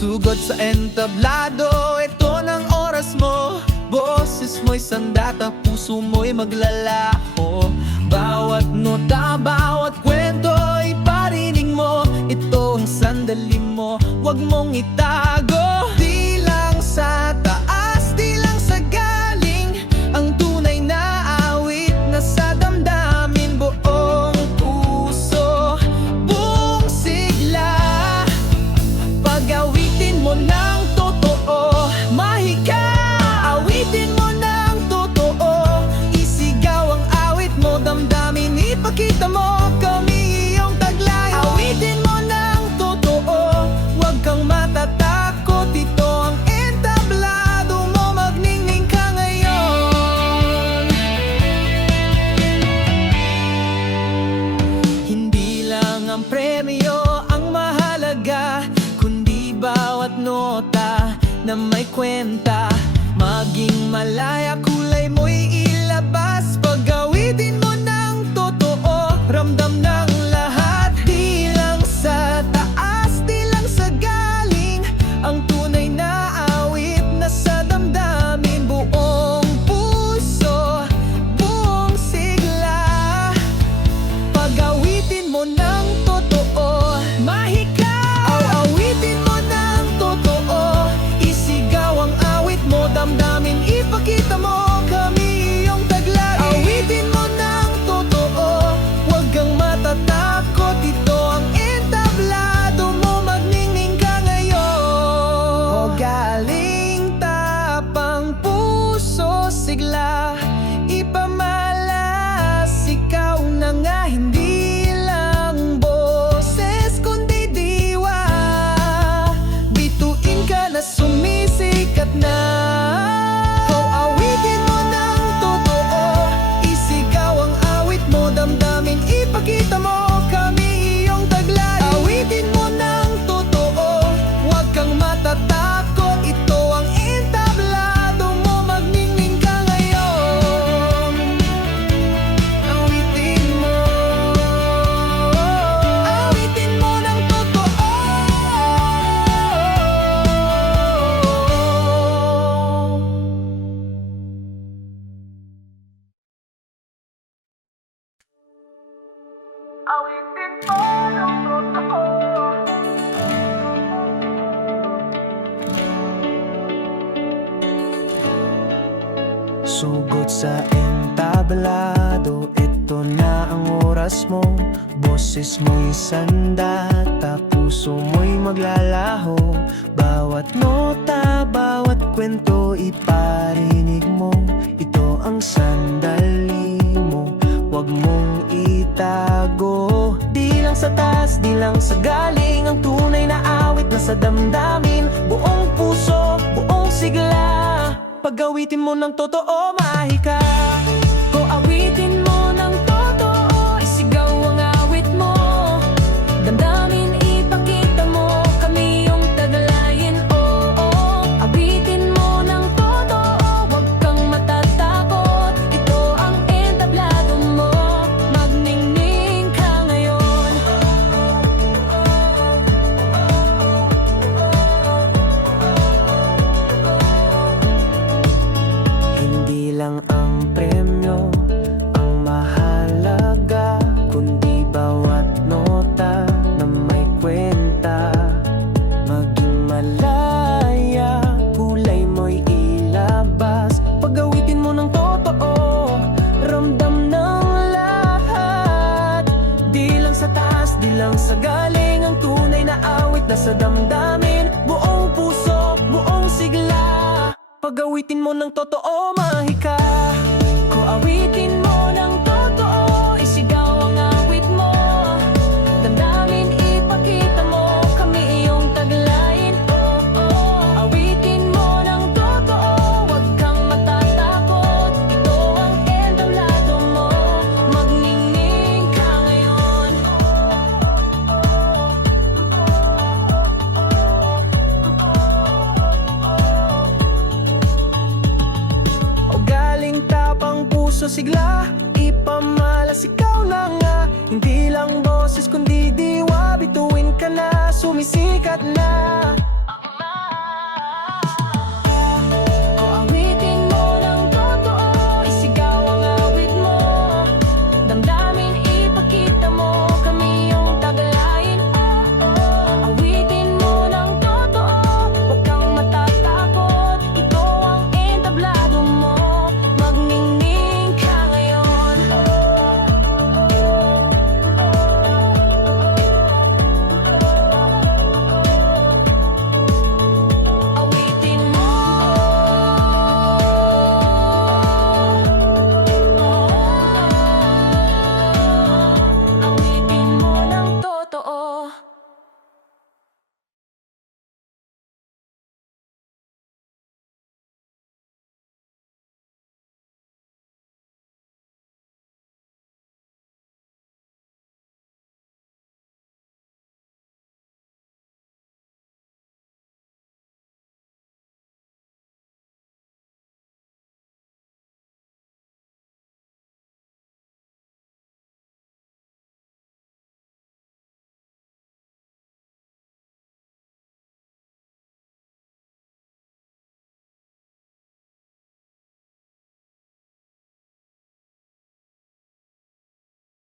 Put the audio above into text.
Sugod sa entablado, ito ng oras mo. Boses mo'y sandata, puso mo'y maglalaho. Bawat nota, bawat kwento, iparinig mo. Ito ang sandali mo, huwag mong itago. Di lang sa taas, di lang sa galing, ang tunay na awit na sa damdamin. Buong puso, buong sigla, pag-awitin mo ng totoo. Mahika, awitin mo ng totoo. Isigaw ang awit mo, damdamin, ipakita mo. Kami iyong taglay. Awitin mo ng totoo, huwag kang matatakot. Ito ang entablado mo, magningning ka ngayon. Hindi lang ang premyo ang mahalaga, kundi bawat nota na may kwenta. Maging malaya, kulay mo'y ilabas. Pag-awitin mo ng totoo, ramdam ng lahat. Di lang sa taas, di lang sa galing, ang tunay na awit na sa damdamin. Buong puso, buong sigla, pag-awitin mo ng totoo. Mahika, awitin mo ng totoo. Isigaw ang awit mo, damdamin, ipakita mo. Kami iyong taglay. Awitin mo ng totoo, huwag kang matatakot. Ito ang entablado mo, magningning ka ngayon. O galing tapang puso, sigla, ipamalas. Ikaw na nga, hindi lang boses, kundi diwa. Bituin ka na, sumisikat na. O awitin mo ng totoo, isigaw ang awit mo, damdamin, ipakita mo. Kami iyong taglay. Awitin mo ng totoo, huwag kang matatakot. Ito ang entablado mo, magningning ka ngayon. Awitin mo ng totoo. Awitin mo ng totoo. Sugod sa entablado, ito na ang oras mo. Boses mo'y sandata, puso mo'y maglalaho. Bawat nota, bawat kwento, iparinig mo. Ito ang sandali mo, huwag mong itago. Di lang sa taas, di lang sa galing, ang tunay na awit na sa damdamin. Buong puso, buong sigla, pag-awitin mo ng totoo. Mahika, o awitin mo ng totoo. Isigaw ang awit mo, damdamin, ipakita mo. Kami iyong taglayin. Awitin mo ng totoo, huwag kang matatakot. Ito ang entablado mo, magningning ka ngayon. Hindi lang ang premyo ang mahalaga, kundi bawat nota na may kwenta. Maging malaya, kulay mo'y ilabas. Pag-awitin mo ng totoo, ramdam ng lahat. Di lang sa taas, di lang sa galing, ang tunay na awit na sa damdamin. Buong puso, buong sigla, pag-awitin mo ng totoo. Mahika, kung awitin mo ng totoo. Isigaw ang awit mo, damdamin, ipakita mo. Kami iyong taglayin. Awitin mo ng totoo, huwag kang matatakot. Ito ang entablado mo, magningning ka ngayon. O galing tapang puso, sigla, ipamalas. Ikaw na nga, hindi lang boses kundi diwa. Bituin ka na, sumisikat na.